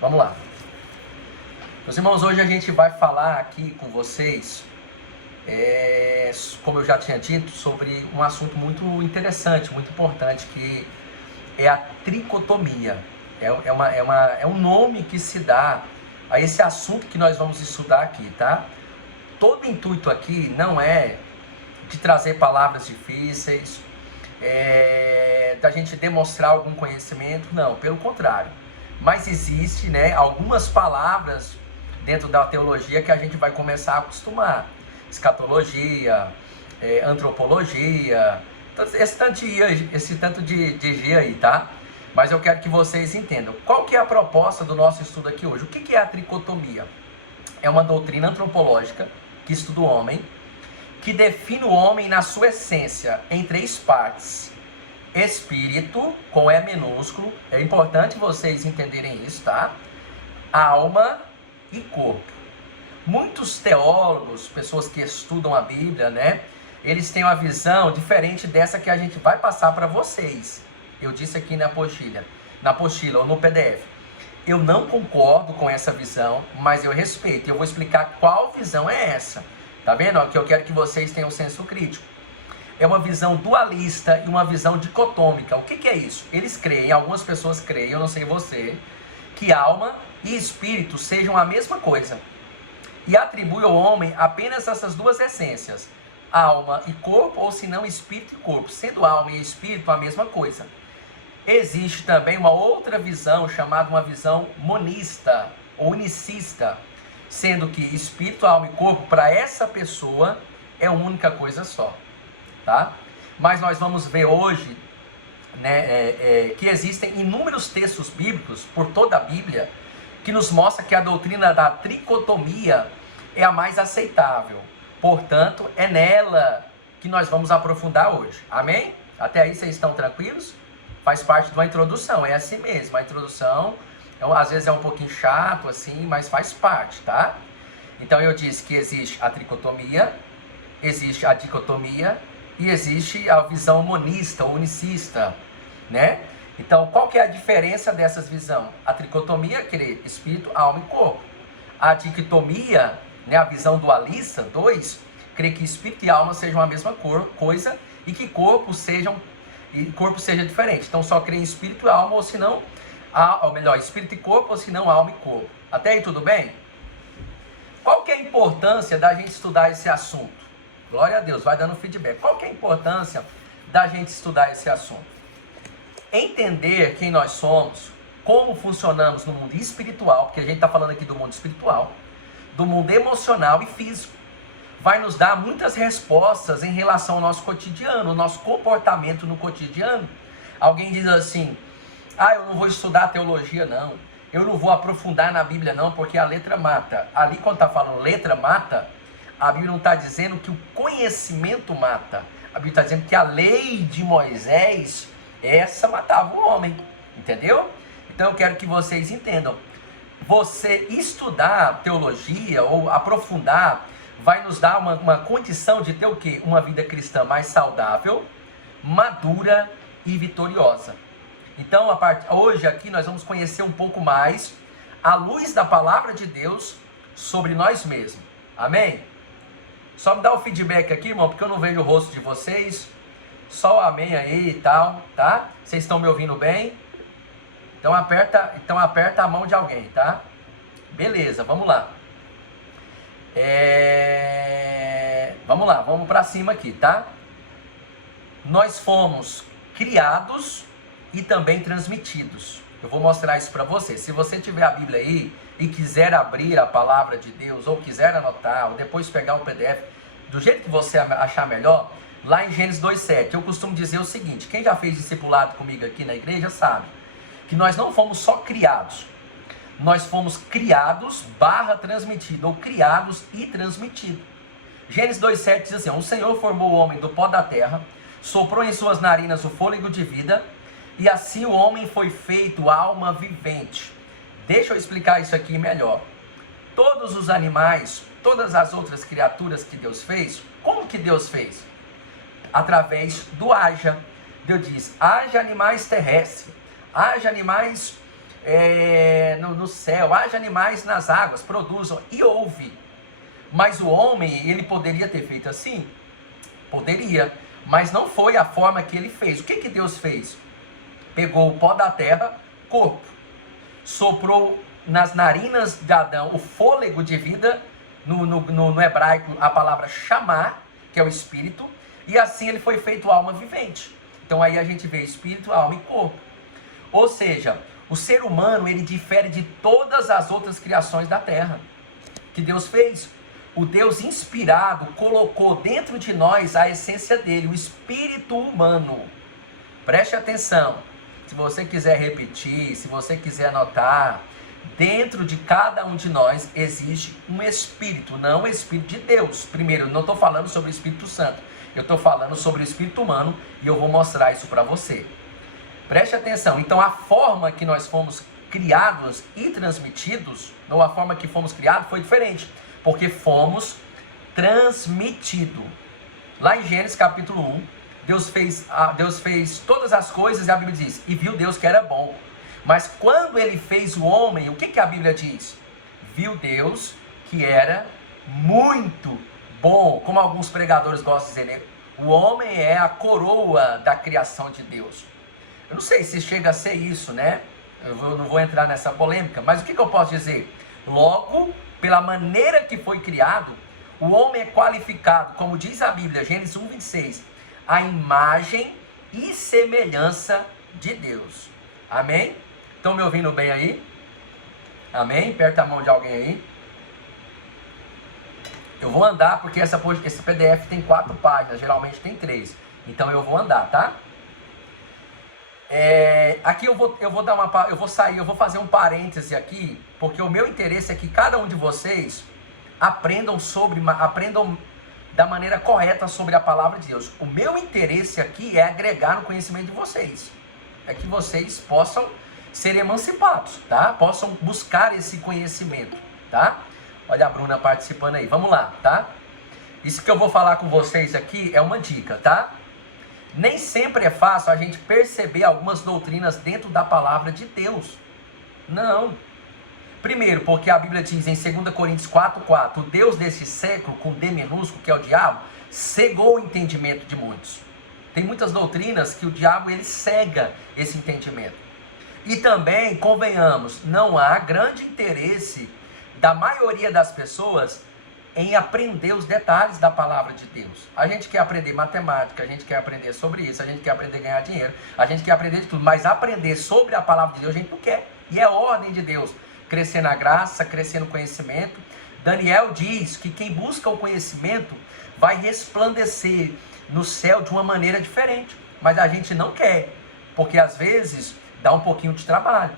Vamos lá. Meus irmãos, hoje a gente vai falar aqui com vocês, como eu já tinha dito, sobre um assunto muito interessante, muito importante, que é a tricotomia. É um nome que se dá a esse assunto que nós vamos estudar aqui, tá? Todo o intuito aqui não é de trazer palavras difíceis, da gente demonstrar algum conhecimento, não, pelo contrário. Mas existe, algumas palavras dentro da teologia que a gente vai começar a acostumar. Escatologia, antropologia, esse tanto de G aí, tá? Mas eu quero que vocês entendam. Qual que é a proposta do nosso estudo aqui hoje? O que é a tricotomia? É uma doutrina antropológica que estuda o homem, que define o homem na sua essência em três partes. Espírito, com E minúsculo, é importante vocês entenderem isso, tá? Alma e corpo. Muitos teólogos, pessoas que estudam a Bíblia, eles têm uma visão diferente dessa que a gente vai passar para vocês. Eu disse aqui na apostila ou no PDF. Eu não concordo com essa visão, mas eu respeito. Eu vou explicar qual visão é essa. Tá vendo? Que eu quero que vocês tenham senso crítico. É uma visão dualista e uma visão dicotômica. O que é isso? Eles creem, algumas pessoas creem, eu não sei você, que alma e espírito sejam a mesma coisa. E atribui ao homem apenas essas duas essências, alma e corpo, ou se não espírito e corpo, sendo alma e espírito a mesma coisa. Existe também uma outra visão, chamada uma visão monista ou unicista, sendo que espírito, alma e corpo, para essa pessoa, é uma única coisa só, tá? Mas nós vamos ver hoje, que existem inúmeros textos bíblicos, por toda a Bíblia, que nos mostra que a doutrina da tricotomia é a mais aceitável. Portanto, é nela que nós vamos aprofundar hoje. Amém? Até aí vocês estão tranquilos? Faz parte de uma introdução, é assim mesmo. A introdução, às vezes é um pouquinho chato, assim, mas faz parte, tá? Então eu disse que existe a tricotomia, existe a dicotomia e existe a visão monista, ou unicista, Então, qual que é a diferença dessas visões? A tricotomia, aquele espírito, alma e corpo. A dicotomia, a visão dualista, crê que espírito e alma sejam a mesma coisa e que corpo seja diferente. Então, só crê em espírito e alma, ou se não, ou melhor, espírito e corpo, ou se não, alma e corpo. Até aí, tudo bem? Qual que é a importância da gente estudar esse assunto? Glória a Deus, vai dando feedback. Qual que é a importância da gente estudar esse assunto? Entender quem nós somos, como funcionamos no mundo espiritual, porque a gente está falando aqui do mundo espiritual, do mundo emocional e físico, vai nos dar muitas respostas em relação ao nosso cotidiano, o nosso comportamento no cotidiano. Alguém diz assim, eu não vou estudar teologia não, eu não vou aprofundar na Bíblia não, porque a letra mata. Ali quando está falando letra mata, a Bíblia não está dizendo que o conhecimento mata, a Bíblia está dizendo que a lei de Moisés, essa matava o homem, entendeu? Então eu quero que vocês entendam. Você estudar teologia ou aprofundar vai nos dar uma condição de ter o quê? Uma vida cristã mais saudável, madura e vitoriosa. Então hoje aqui nós vamos conhecer um pouco mais, à luz da palavra de Deus, sobre nós mesmos. Amém? Só me dá o feedback aqui, irmão, porque eu não vejo o rosto de vocês. Só o amém aí e tal, tá? Vocês estão me ouvindo bem? Então aperta a mão de alguém, tá? Beleza, vamos lá. Vamos lá, vamos para cima aqui, tá? Nós fomos criados e também transmitidos. Eu vou mostrar isso para você. Se você tiver a Bíblia aí e quiser abrir a palavra de Deus, ou quiser anotar, ou depois pegar o PDF, do jeito que você achar melhor, lá em Gênesis 2,7, eu costumo dizer o seguinte, quem já fez discipulado comigo aqui na igreja sabe, que nós não fomos só criados, nós fomos criados / transmitido, ou criados e transmitido. Gênesis 2,7 diz assim, o Senhor formou o homem do pó da terra, soprou em suas narinas o fôlego de vida, e assim o homem foi feito alma vivente. Deixa eu explicar isso aqui melhor. Todos os animais, todas as outras criaturas que Deus fez, como que Deus fez? Através do haja. Deus diz, haja animais terrestres, haja animais no céu, haja animais nas águas, produzam, e houve. Mas o homem, ele poderia ter feito assim? Poderia, mas não foi a forma que ele fez. O que Deus fez? Pegou o pó da terra, corpo, soprou nas narinas de Adão o fôlego de vida, no hebraico a palavra chamar, que é o espírito, e assim ele foi feito alma vivente. Então aí a gente vê espírito, alma e corpo. Ou seja, o ser humano, ele difere de todas as outras criações da terra que Deus fez. O Deus inspirado colocou dentro de nós a essência dele, o espírito humano. Preste atenção, se você quiser repetir, se você quiser anotar, dentro de cada um de nós existe um espírito, não o espírito de Deus. Primeiro, eu não estou falando sobre o Espírito Santo, eu estou falando sobre o espírito humano e eu vou mostrar isso para você. Preste atenção, então a forma que nós fomos criados e transmitidos, ou a forma que fomos criados foi diferente, porque fomos transmitidos. Lá em Gênesis capítulo 1, Deus fez todas as coisas e a Bíblia diz, e viu Deus que era bom. Mas quando ele fez o homem, o que a Bíblia diz? Viu Deus que era muito bom. Como alguns pregadores gostam de dizer, o homem é a coroa da criação de Deus. Eu não sei se chega a ser isso, né? Eu não vou entrar nessa polêmica, mas o que eu posso dizer? Logo, pela maneira que foi criado, o homem é qualificado, como diz a Bíblia, Gênesis 1:26, a imagem e semelhança de Deus. Amém? Estão me ouvindo bem aí? Amém? Aperta a mão de alguém aí. Eu vou andar porque esse PDF tem 4 páginas, geralmente tem 3. Então eu vou andar, tá? Aqui eu vou fazer um parêntese aqui, porque o meu interesse é que cada um de vocês aprendam da maneira correta sobre a palavra de Deus. O meu interesse aqui é agregar no conhecimento de vocês, é que vocês possam ser emancipados, tá? Possam buscar esse conhecimento, tá? Olha a Bruna participando aí, vamos lá, tá? Isso que eu vou falar com vocês aqui é uma dica, tá? Nem sempre é fácil a gente perceber algumas doutrinas dentro da palavra de Deus. Não. Primeiro, porque a Bíblia diz em 2 Coríntios 4:4, o Deus desse século, com D minúsculo, que é o diabo, cegou o entendimento de muitos. Tem muitas doutrinas que o diabo ele cega esse entendimento. E também, convenhamos, não há grande interesse da maioria das pessoas em aprender os detalhes da palavra de Deus. A gente quer aprender matemática, a gente quer aprender sobre isso, a gente quer aprender a ganhar dinheiro, a gente quer aprender de tudo, mas aprender sobre a palavra de Deus a gente não quer. E é ordem de Deus, crescer na graça, crescer no conhecimento. Daniel diz que quem busca o conhecimento vai resplandecer no céu de uma maneira diferente, mas a gente não quer, porque às vezes dá um pouquinho de trabalho.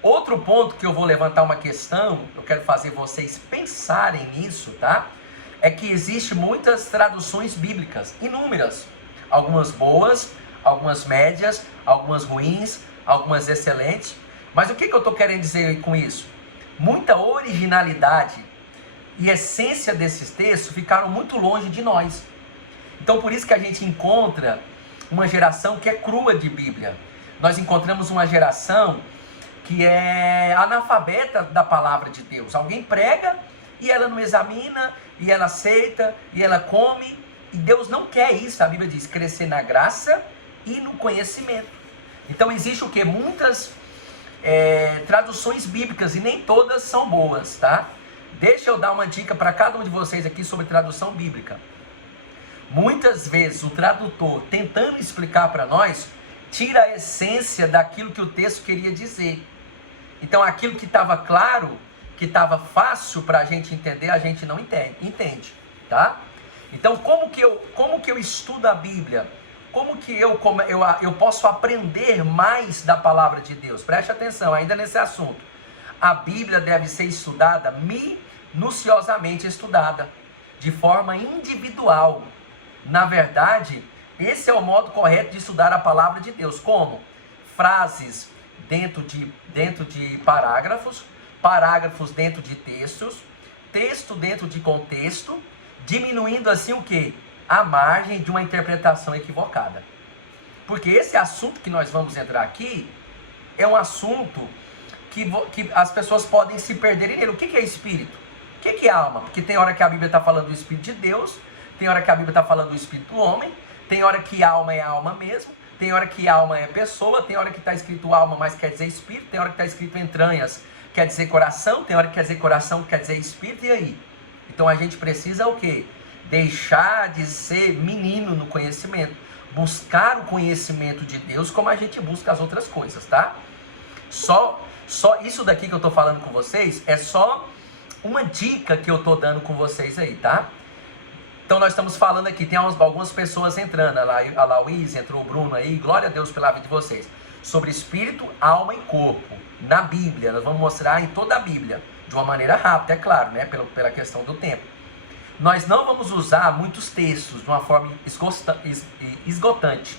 Outro ponto que eu vou levantar uma questão, eu quero fazer vocês pensarem nisso, tá? É que existem muitas traduções bíblicas, inúmeras. Algumas boas, algumas médias, algumas ruins, algumas excelentes. Mas o que eu estou querendo dizer com isso? Muita originalidade e essência desses textos ficaram muito longe de nós. Então por isso que a gente encontra uma geração que é crua de Bíblia. Nós encontramos uma geração que é analfabeta da palavra de Deus. Alguém prega e ela não examina, e ela aceita, e ela come. E Deus não quer isso. A Bíblia diz crescer na graça e no conhecimento. Então existe o quê? Muitas traduções bíblicas e nem todas são boas, tá? Deixa eu dar uma dica para cada um de vocês aqui sobre tradução bíblica. Muitas vezes o tradutor, tentando explicar para nós, tira a essência daquilo que o texto queria dizer. Então aquilo que estava claro, que estava fácil para a gente entender, a gente não entende, tá? Então como que eu estudo a Bíblia? Como que eu posso aprender mais da palavra de Deus? Preste atenção ainda nesse assunto. A Bíblia deve ser estudada, minuciosamente estudada, de forma individual. Na verdade, esse é o modo correto de estudar a palavra de Deus. Como? Frases dentro de parágrafos, parágrafos dentro de textos, texto dentro de contexto, diminuindo assim o quê? A margem de uma interpretação equivocada. Porque esse assunto que nós vamos entrar aqui é um assunto que as pessoas podem se perderem nele. O que é espírito? O que é alma? Porque tem hora que a Bíblia está falando do Espírito de Deus, tem hora que a Bíblia está falando do Espírito do homem, tem hora que alma é alma mesmo, tem hora que alma é pessoa, tem hora que está escrito alma, mas quer dizer espírito, tem hora que está escrito entranhas, quer dizer coração, tem hora que quer dizer coração, quer dizer espírito, e aí? Então a gente precisa o quê? Deixar de ser menino no conhecimento, buscar o conhecimento de Deus como a gente busca as outras coisas, tá? Só isso daqui que eu estou falando com vocês é só uma dica que eu estou dando com vocês aí, tá? Então nós estamos falando aqui, tem algumas pessoas entrando, a Laís, entrou o Bruno aí, glória a Deus pela vida de vocês, sobre espírito, alma e corpo, na Bíblia. Nós vamos mostrar em toda a Bíblia, de uma maneira rápida, é claro, né, pela questão do tempo. Nós não vamos usar muitos textos de uma forma esgotante,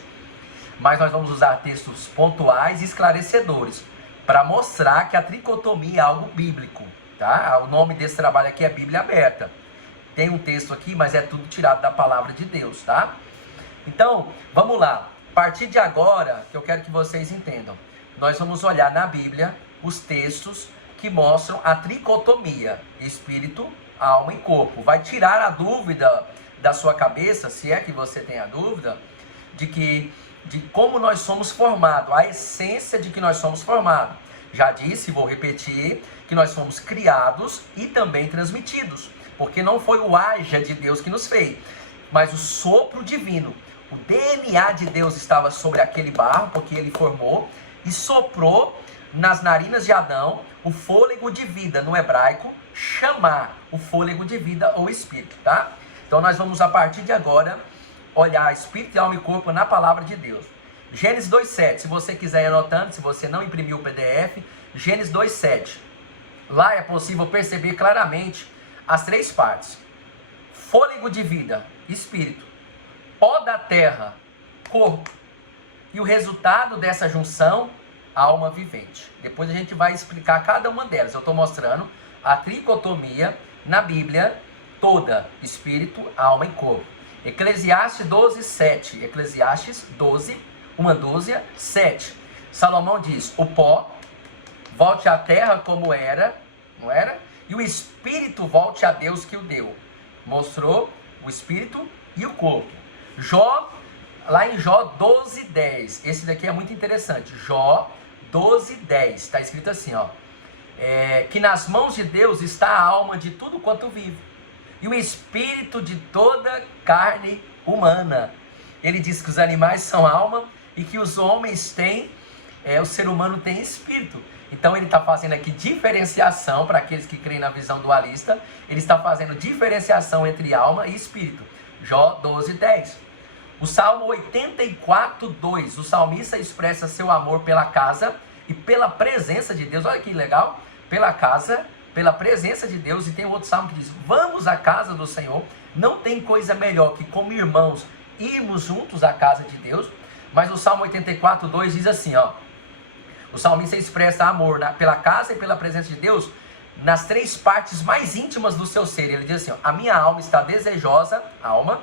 mas nós vamos usar textos pontuais e esclarecedores, para mostrar que a tricotomia é algo bíblico, tá? O nome desse trabalho aqui é Bíblia Aberta. Tem um texto aqui, mas é tudo tirado da palavra de Deus, tá? Então, vamos lá. A partir de agora, que eu quero que vocês entendam, nós vamos olhar na Bíblia os textos que mostram a tricotomia, espírito, alma e corpo. Vai tirar a dúvida da sua cabeça, se é que você tem a dúvida, de como nós somos formados, a essência de que nós somos formados. Já disse, vou repetir, que nós fomos criados e também transmitidos. Porque não foi o haja de Deus que nos fez, mas o sopro divino. O DNA de Deus estava sobre aquele barro, porque ele formou, e soprou nas narinas de Adão o fôlego de vida, no hebraico, chamar o fôlego de vida ou espírito, tá? Então nós vamos, a partir de agora, olhar espírito, alma e corpo na palavra de Deus. Gênesis 2,7, se você quiser ir anotando, se você não imprimiu o PDF, Gênesis 2,7. Lá é possível perceber claramente as três partes: fôlego de vida, espírito, pó da terra, corpo, e o resultado dessa junção, alma vivente. Depois a gente vai explicar cada uma delas. Eu estou mostrando a tricotomia na Bíblia toda: espírito, alma e corpo. Eclesiastes 12:7. Eclesiastes 12, uma dúzia, 7. Salomão diz: o pó volte à terra como era, não era? E o espírito volte a Deus que o deu. Mostrou o espírito e o corpo. Jó, lá em Jó 12:10. Esse daqui é muito interessante. Jó 12:10. Está escrito assim, ó. Que nas mãos de Deus está a alma de tudo quanto vive, e o espírito de toda carne humana. Ele diz que os animais são alma e que os homens têm, o ser humano tem espírito. Então ele está fazendo aqui diferenciação para aqueles que creem na visão dualista. Ele está fazendo diferenciação entre alma e espírito. Jó 12:10. O Salmo 84:2. O salmista expressa seu amor pela casa e pela presença de Deus. Olha que legal. Pela casa, pela presença de Deus. E tem outro salmo que diz: vamos à casa do Senhor. Não tem coisa melhor que, como irmãos, irmos juntos à casa de Deus. Mas o Salmo 84:2 diz assim, ó. O salmista expressa amor pela casa e pela presença de Deus nas três partes mais íntimas do seu ser. Ele diz assim, ó: a minha alma está desejosa, alma,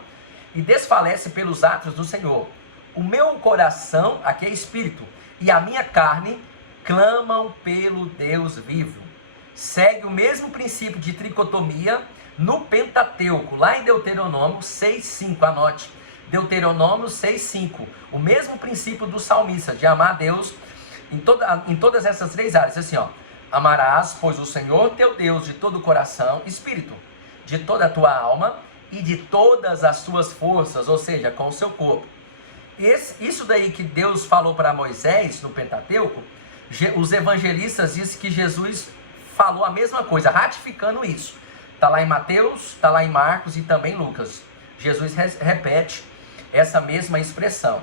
e desfalece pelos atos do Senhor. O meu coração, aqui é espírito, e a minha carne clamam pelo Deus vivo. Segue o mesmo princípio de tricotomia no Pentateuco, lá em Deuteronômio 6:5, anote. Deuteronômio 6:5, o mesmo princípio do salmista, de amar a Deus em todas essas três áreas. Assim, ó: amarás, pois, o Senhor teu Deus de todo o coração, espírito, de toda a tua alma e de todas as tuas forças, ou seja, com o seu corpo. Isso daí que Deus falou para Moisés no Pentateuco, os evangelistas dizem que Jesus falou a mesma coisa, ratificando isso. Está lá em Mateus, está lá em Marcos e também em Lucas. Jesus repete essa mesma expressão.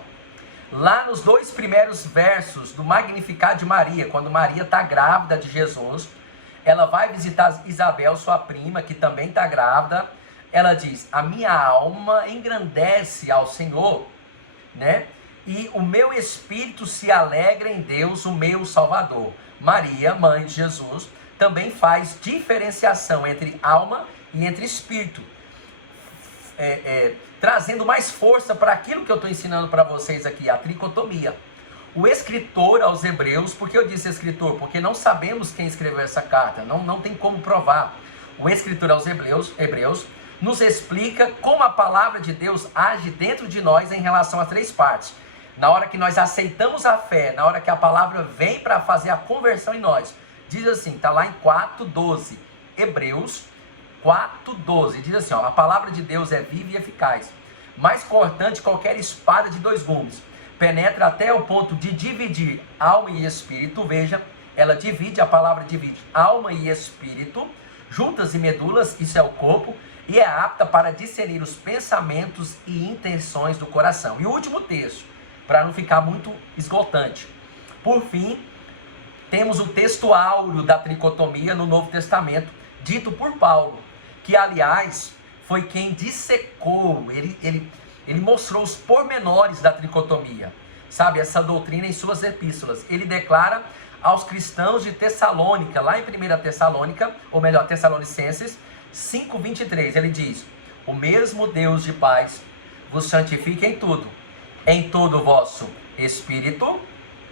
Lá nos 2 primeiros versos do Magnificat de Maria, quando Maria está grávida de Jesus, ela vai visitar Isabel, sua prima, que também está grávida. Ela diz: a minha alma engrandece ao Senhor, né? E o meu espírito se alegra em Deus, o meu Salvador. Maria, mãe de Jesus, também faz diferenciação entre alma e entre espírito, trazendo mais força para aquilo que eu estou ensinando para vocês aqui, a tricotomia. O escritor aos Hebreus, por que eu disse escritor? Porque não sabemos quem escreveu essa carta, não tem como provar. O escritor aos Hebreus nos explica como a palavra de Deus age dentro de nós em relação a três partes. Na hora que nós aceitamos a fé, na hora que a palavra vem para fazer a conversão em nós, diz assim, está lá em 4:12, Hebreus 4:12, diz assim, ó, a palavra de Deus é viva e eficaz, mais cortante que qualquer espada de 2 gumes, penetra até o ponto de dividir alma e espírito, veja, ela divide, a palavra divide alma e espírito, juntas e medulas, isso é o corpo, e é apta para discernir os pensamentos e intenções do coração. E o último texto, para não ficar muito esgotante. Por fim, temos o texto áureo da tricotomia no Novo Testamento, dito por Paulo, que aliás foi quem dissecou, ele mostrou os pormenores da tricotomia, sabe, essa doutrina em suas epístolas. Ele declara aos cristãos de Tessalônica, lá em 1 Tessalônica, ou melhor, Tessalonicenses 5:23, ele diz: o mesmo Deus de paz vos santifique em todo o vosso espírito,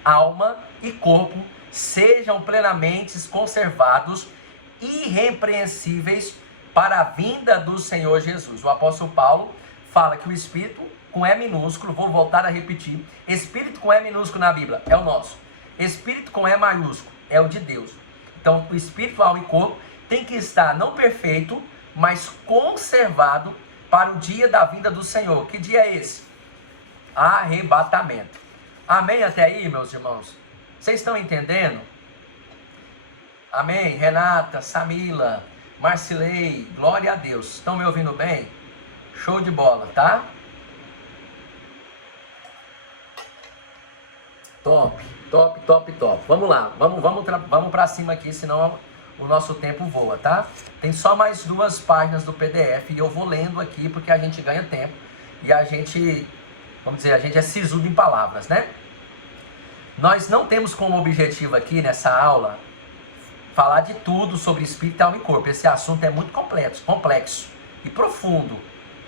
alma e corpo, sejam plenamente conservados, irrepreensíveis para a vinda do Senhor Jesus. O apóstolo Paulo fala que o espírito com E minúsculo, vou voltar a repetir, espírito com E minúsculo na Bíblia é o nosso, espírito com E maiúsculo é o de Deus. Então o espírito, alma e corpo tem que estar não perfeito, mas conservado para o dia da vinda do Senhor. Que dia é esse? Arrebatamento. Amém até aí, meus irmãos? Vocês estão entendendo? Amém? Renata, Samila, Marcilei, glória a Deus. Estão me ouvindo bem? Show de bola, tá? Top, top, top, top. Vamos lá, vamos para cima aqui, senão o nosso tempo voa, tá? Tem só mais 2 páginas do PDF e eu vou lendo aqui porque a gente ganha tempo e a gente, vamos dizer, a gente é sisudo em palavras, né? Nós não temos como objetivo aqui nessa aula falar de tudo sobre espírito, alma e corpo. Esse assunto é muito complexo e profundo,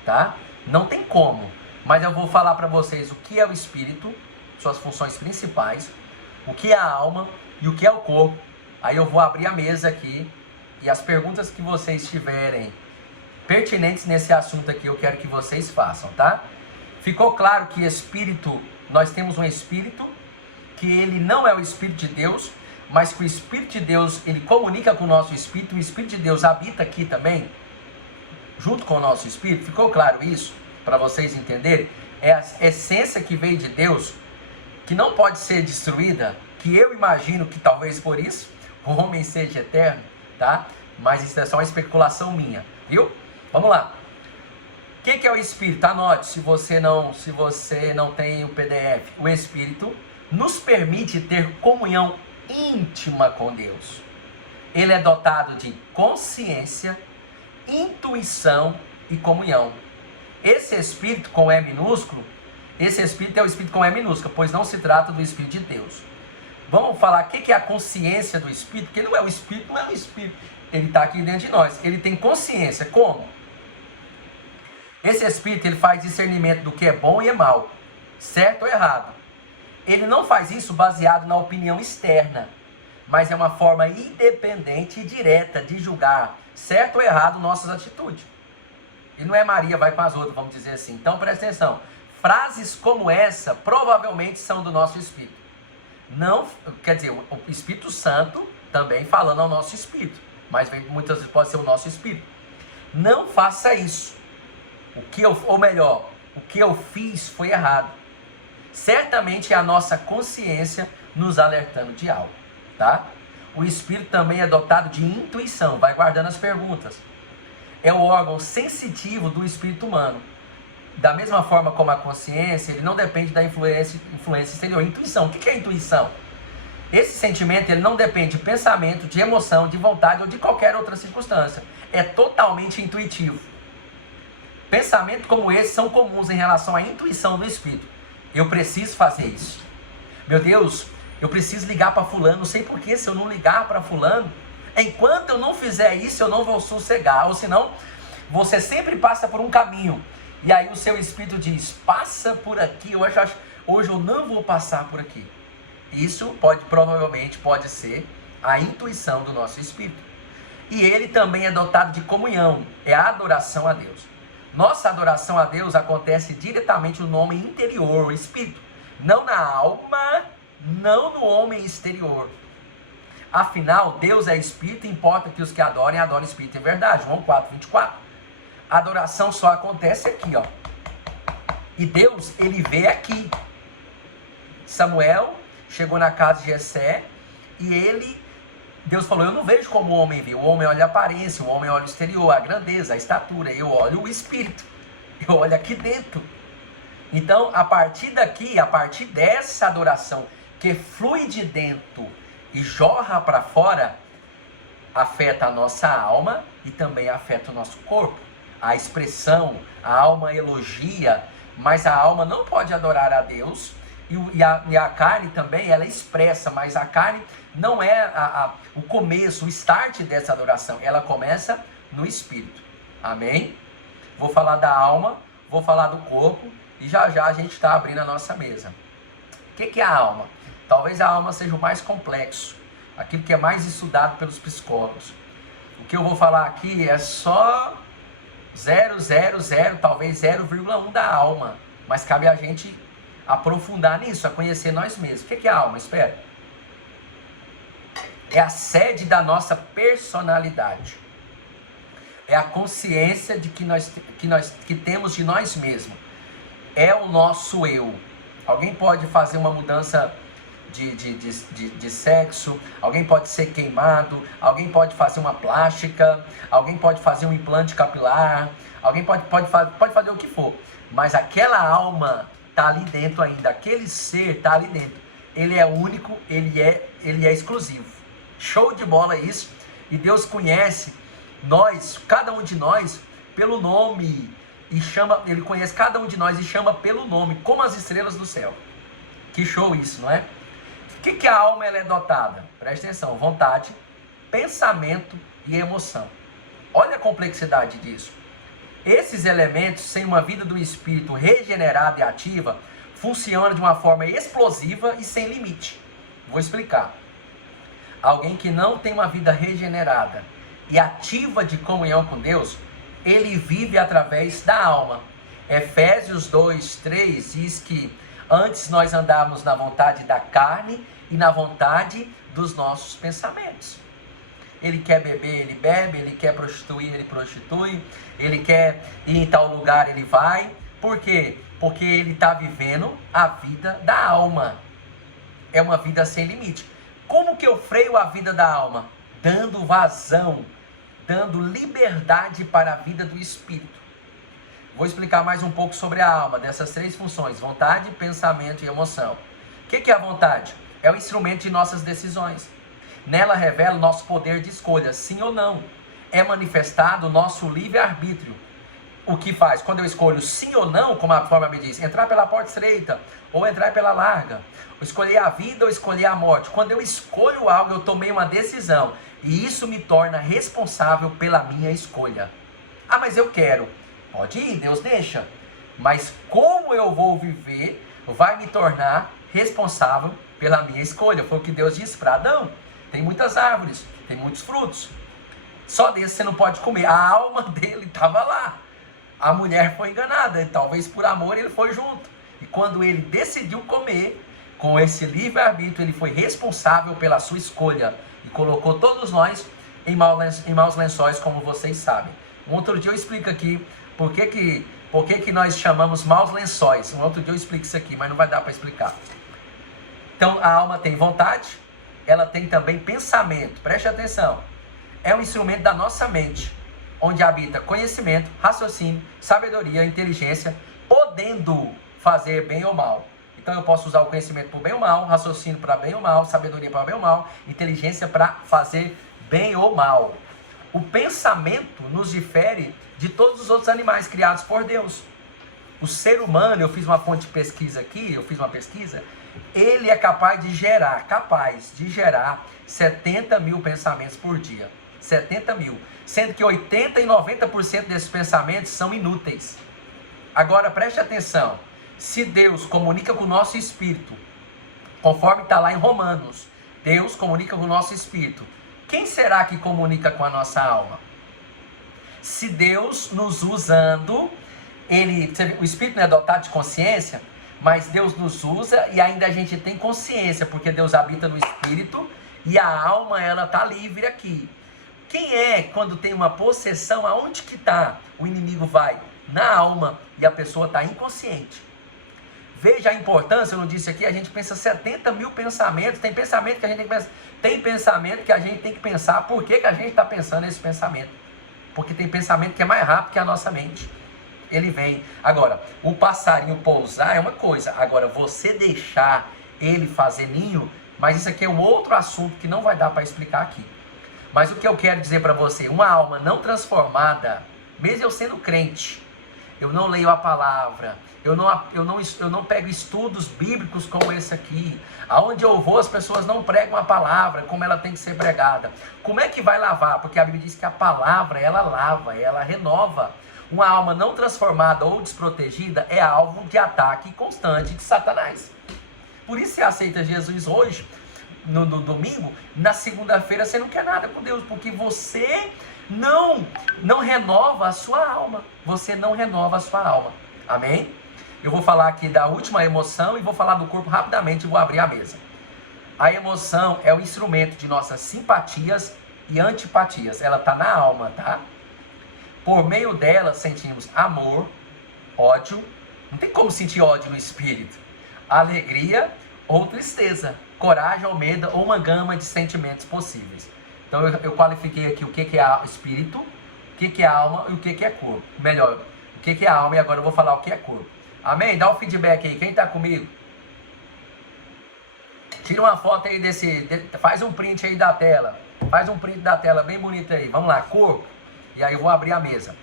tá? Não tem como, mas eu vou falar para vocês o que é o espírito, suas funções principais, o que é a alma e o que é o corpo. Aí eu vou abrir a mesa aqui e as perguntas que vocês tiverem pertinentes nesse assunto aqui, eu quero que vocês façam, tá? Ficou claro que espírito, nós temos um espírito, que ele não é o Espírito de Deus, mas que o Espírito de Deus, ele comunica com o nosso espírito, o Espírito de Deus habita aqui também, junto com o nosso espírito. Ficou claro isso? Para vocês entenderem? É a essência que veio de Deus, que não pode ser destruída, que eu imagino que talvez por isso o homem seja eterno, tá? Mas isso é só uma especulação minha, viu? Vamos lá. O que é o Espírito? Anote, se você não tem o PDF. O Espírito nos permite ter comunhão íntima com Deus. Ele é dotado de consciência, intuição e comunhão. Esse Espírito com E minúsculo, esse Espírito é o Espírito com E minúsculo, pois não se trata do Espírito de Deus. Vamos falar o que é a consciência do Espírito, porque não é o Espírito, não é o Espírito. Ele está aqui dentro de nós, ele tem consciência. Como? Esse Espírito, ele faz discernimento do que é bom e é mal, certo ou errado. Ele não faz isso baseado na opinião externa, mas é uma forma independente e direta de julgar certo ou errado nossas atitudes. E não é Maria vai com as outras, vamos dizer assim. Então presta atenção, frases como essa provavelmente são do nosso espírito. Não, quer dizer, o Espírito Santo também falando ao nosso espírito, mas muitas vezes pode ser o nosso espírito. Não faça isso. O que eu fiz foi errado. Certamente é a nossa consciência nos alertando de algo, tá? O espírito também é dotado de intuição, vai guardando as perguntas. É o órgão sensitivo do espírito humano. Da mesma forma como a consciência, ele não depende da influência exterior. Intuição, o que é intuição? Esse sentimento, ele não depende de pensamento, de emoção, de vontade ou de qualquer outra circunstância. É totalmente intuitivo. Pensamentos como esse são comuns em relação à intuição do espírito. Eu preciso fazer isso. Meu Deus, eu preciso ligar para fulano. Não sei porquê, se eu não ligar para fulano, enquanto eu não fizer isso, eu não vou sossegar. Ou senão, você sempre passa por um caminho. E aí o seu espírito diz, passa por aqui. Hoje eu não vou passar por aqui. Isso provavelmente pode ser a intuição do nosso espírito. E ele também é dotado de comunhão, é a adoração a Deus. Nossa adoração a Deus acontece diretamente no homem interior, o espírito, não na alma, não no homem exterior. Afinal, Deus é espírito e importa que os que adorem espírito em verdade. João 4:24. A adoração só acontece aqui, ó. E Deus, ele vê aqui. Samuel chegou na casa de Jessé e Deus falou, eu não vejo como o homem vê. O homem olha a aparência, o homem olha o exterior, a grandeza, a estatura. Eu olho o espírito. Eu olho aqui dentro. Então, a partir daqui, a partir dessa adoração que flui de dentro e jorra para fora, afeta a nossa alma e também afeta o nosso corpo. A expressão, a alma elogia, mas a alma não pode adorar a Deus. E a carne também, ela expressa, mas a carne não é o começo, o start dessa adoração. Ela começa no espírito. Amém? Vou falar da alma, vou falar do corpo e já já a gente está abrindo a nossa mesa. O que é a alma? Talvez a alma seja o mais complexo, aquilo que é mais estudado pelos psicólogos. O que eu vou falar aqui é só 0,00, talvez 0,1 da alma, mas cabe a gente aprofundar nisso, a conhecer nós mesmos. O que é a alma? Espera. É a sede da nossa personalidade. É a consciência de que temos de nós mesmos. É o nosso eu. Alguém pode fazer uma mudança de sexo, alguém pode ser queimado, alguém pode fazer uma plástica, alguém pode fazer um implante capilar, alguém pode fazer o que for. Mas aquela alma está ali dentro ainda, aquele ser está ali dentro. Ele é único, ele é exclusivo. Show de bola isso. E Deus conhece nós, cada um de nós, pelo nome. Ele conhece cada um de nós e chama pelo nome, como as estrelas do céu. Que show isso, não é? O que a alma ela é dotada? Presta atenção, vontade, pensamento e emoção. Olha a complexidade disso. Esses elementos, sem uma vida do espírito regenerada e ativa, funcionam de uma forma explosiva e sem limite. Vou explicar. Alguém que não tem uma vida regenerada e ativa de comunhão com Deus, ele vive através da alma. Efésios 2:3 diz que antes nós andávamos na vontade da carne e na vontade dos nossos pensamentos. Ele quer beber, ele bebe, ele quer prostituir, ele prostitui, ele quer ir em tal lugar, ele vai. Por quê? Porque ele está vivendo a vida da alma. É uma vida sem limite. Como que eu freio a vida da alma? Dando vazão, dando liberdade para a vida do espírito. Vou explicar mais um pouco sobre a alma, dessas três funções: vontade, pensamento e emoção. O que é a vontade? É o instrumento de nossas decisões. Nela revela o nosso poder de escolha, sim ou não. É manifestado o nosso livre-arbítrio. O que faz? Quando eu escolho sim ou não, como a forma me diz, entrar pela porta estreita ou entrar pela larga, escolher a vida ou escolher a morte. Quando eu escolho algo, eu tomei uma decisão. E isso me torna responsável pela minha escolha. Ah, mas eu quero. Pode ir, Deus deixa. Mas como eu vou viver vai me tornar responsável pela minha escolha. Foi o que Deus disse para Adão. Tem muitas árvores, tem muitos frutos. Só desse você não pode comer. A alma dele estava lá. A mulher foi enganada. E talvez por amor ele foi junto. E quando ele decidiu comer, com esse livre-arbítrio, ele foi responsável pela sua escolha. E colocou todos nós em maus lençóis, como vocês sabem. Um outro dia eu explico aqui por que nós chamamos maus lençóis. Um outro dia eu explico isso aqui, mas não vai dar para explicar. Então a alma tem vontade, ela tem também pensamento. Preste atenção. É um instrumento da nossa mente, onde habita conhecimento, raciocínio, sabedoria, inteligência, podendo fazer bem ou mal. Então eu posso usar o conhecimento para bem ou mal, raciocínio para bem ou mal, sabedoria para bem ou mal, inteligência para fazer bem ou mal. O pensamento nos difere de todos os outros animais criados por Deus. O ser humano, eu fiz uma fonte de pesquisa aqui, ele é capaz de gerar 70 mil pensamentos por dia. 70 mil. Sendo que 80% e 90% desses pensamentos são inúteis. Agora preste atenção. Se Deus comunica com o nosso espírito Conforme está lá em Romanos, Deus comunica com o nosso espírito. Quem será que comunica com a nossa alma? Se Deus nos usando, o espírito não é dotado de consciência, mas Deus nos usa e ainda a gente tem consciência, porque Deus habita no espírito e a alma, ela está livre aqui. Quem é, quando tem uma possessão, aonde que está? O inimigo vai na alma e a pessoa está inconsciente. Veja a importância, eu não disse aqui, a gente pensa 70 mil pensamentos, tem pensamento que a gente tem que pensar, tem pensamento que a gente tem que pensar, por que a gente está pensando esse pensamento? Porque tem pensamento que é mais rápido que a nossa mente. Ele vem. Agora, o passarinho pousar é uma coisa, agora você deixar ele fazer ninho, mas isso aqui é um outro assunto que não vai dar para explicar aqui. Mas o que eu quero dizer para você, uma alma não transformada, mesmo eu sendo crente, eu não leio a palavra, eu não pego estudos bíblicos como esse aqui, aonde eu vou as pessoas não pregam a palavra como ela tem que ser pregada. Como é que vai lavar? Porque a Bíblia diz que a palavra, ela lava, ela renova. Uma alma não transformada ou desprotegida é alvo de ataque constante de Satanás. Por isso você aceita Jesus hoje, no domingo, na segunda-feira você não quer nada com Deus, porque você não renova a sua alma. Você não renova a sua alma. Amém? Eu vou falar aqui da última emoção e vou falar do corpo rapidamente e vou abrir a mesa. A emoção é o instrumento de nossas simpatias e antipatias. Ela está na alma, tá? Por meio dela sentimos amor, ódio. Não tem como sentir ódio no espírito. Alegria ou tristeza. Coragem ou medo ou uma gama de sentimentos possíveis. Então eu qualifiquei aqui o que é espírito, o que é alma e o que é corpo. Melhor, o que é alma e agora eu vou falar o que é corpo. Amém? Dá um feedback aí. Quem está comigo? Tira uma foto aí faz um print aí da tela. Faz um print da tela bem bonito aí. Vamos lá, corpo. E aí eu vou abrir a mesa.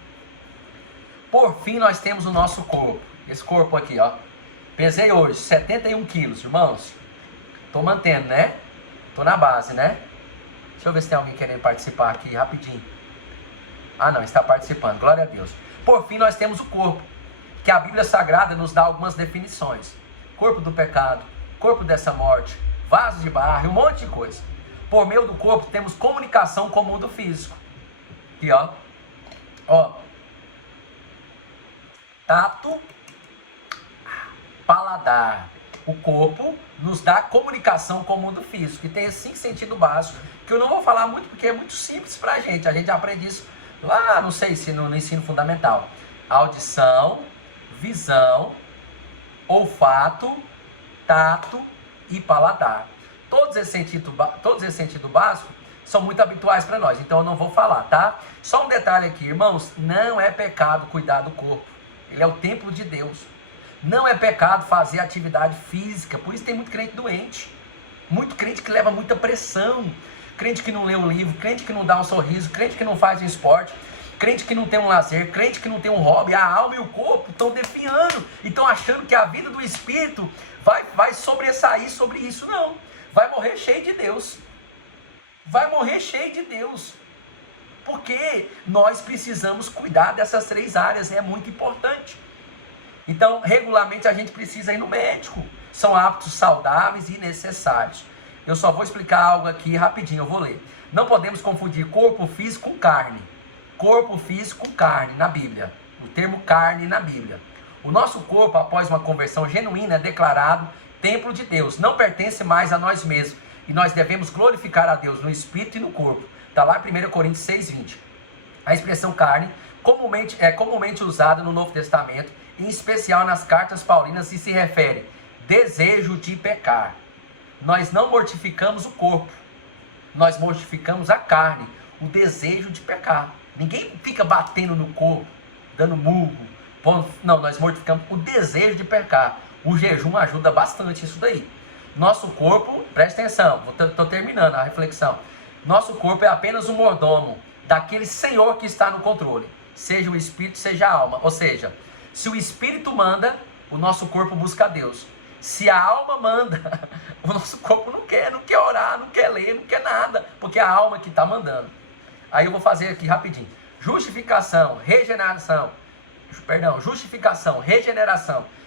Por fim, nós temos o nosso corpo. Esse corpo aqui, ó. Pesei hoje 71 quilos, irmãos. Tô mantendo, né? Tô na base, né? Deixa eu ver se tem alguém querendo participar aqui rapidinho. Ah, não, está participando. Glória a Deus. Por fim, nós temos o corpo, que a Bíblia Sagrada nos dá algumas definições. Corpo do pecado, corpo dessa morte, vaso de barro, um monte de coisa. Por meio do corpo, temos comunicação com o mundo físico. Aqui, ó. Ó. Tato, paladar. O corpo nos dá comunicação com o mundo físico. E tem esses 5 sentidos básicos, que eu não vou falar muito, porque é muito simples pra gente. A gente aprende isso lá, não sei se no ensino fundamental. Audição, visão, olfato, tato e paladar. Todos esses sentidos básicos são muito habituais para nós, então eu não vou falar, tá? Só um detalhe aqui, irmãos, não é pecado cuidar do corpo. Ele é o templo de Deus. Não é pecado fazer atividade física, por isso tem muito crente doente. Muito crente que leva muita pressão. Crente que não lê o livro, crente que não dá um sorriso, crente que não faz um esporte, crente que não tem um lazer, crente que não tem um hobby. A alma e o corpo estão definhando e estão achando que a vida do espírito vai sobressair sobre isso. Não, vai morrer cheio de Deus. Vai morrer cheio de Deus. Porque nós precisamos cuidar dessas 3 áreas, é muito importante. Então, regularmente a gente precisa ir no médico. São hábitos saudáveis e necessários. Eu só vou explicar algo aqui rapidinho, eu vou ler. Não podemos confundir corpo físico com carne. Corpo físico com carne na Bíblia. O termo carne na Bíblia. O nosso corpo, após uma conversão genuína, é declarado templo de Deus. Não pertence mais a nós mesmos. E nós devemos glorificar a Deus no espírito e no corpo. Está lá em 1 Coríntios 6,20. A expressão carne é comumente usada no Novo Testamento, em especial nas cartas paulinas, e se refere desejo de pecar. Nós não mortificamos o corpo, nós mortificamos a carne, o desejo de pecar. Ninguém fica batendo no corpo, dando murro. Não, nós mortificamos o desejo de pecar. O jejum ajuda bastante isso daí. Nosso corpo, presta atenção, estou terminando a reflexão. Nosso corpo é apenas um mordomo daquele Senhor que está no controle. Seja o espírito, seja a alma. Ou seja, se o espírito manda, o nosso corpo busca a Deus. Se a alma manda, o nosso corpo não quer orar, não quer ler, não quer nada, porque é a alma que está mandando. Aí eu vou fazer aqui rapidinho. Justificação, regeneração,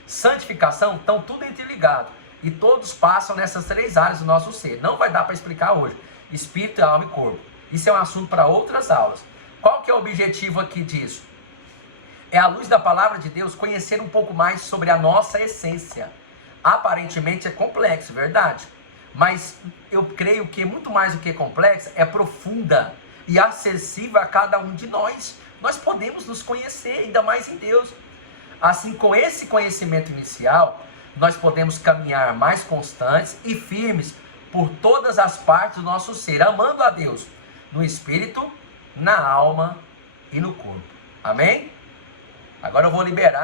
santificação, estão tudo interligados. E todos passam nessas 3 áreas do nosso ser. Não vai dar para explicar hoje. Espírito, alma e corpo. Isso é um assunto para outras aulas. Qual que é o objetivo aqui disso? É, à luz da palavra de Deus, conhecer um pouco mais sobre a nossa essência. Aparentemente é complexo, verdade? Mas eu creio que muito mais do que complexa, é profunda e acessível a cada um de nós. Nós podemos nos conhecer ainda mais em Deus. Assim, com esse conhecimento inicial, nós podemos caminhar mais constantes e firmes por todas as partes do nosso ser, amando a Deus no espírito, na alma e no corpo. Amém? Agora eu vou liberar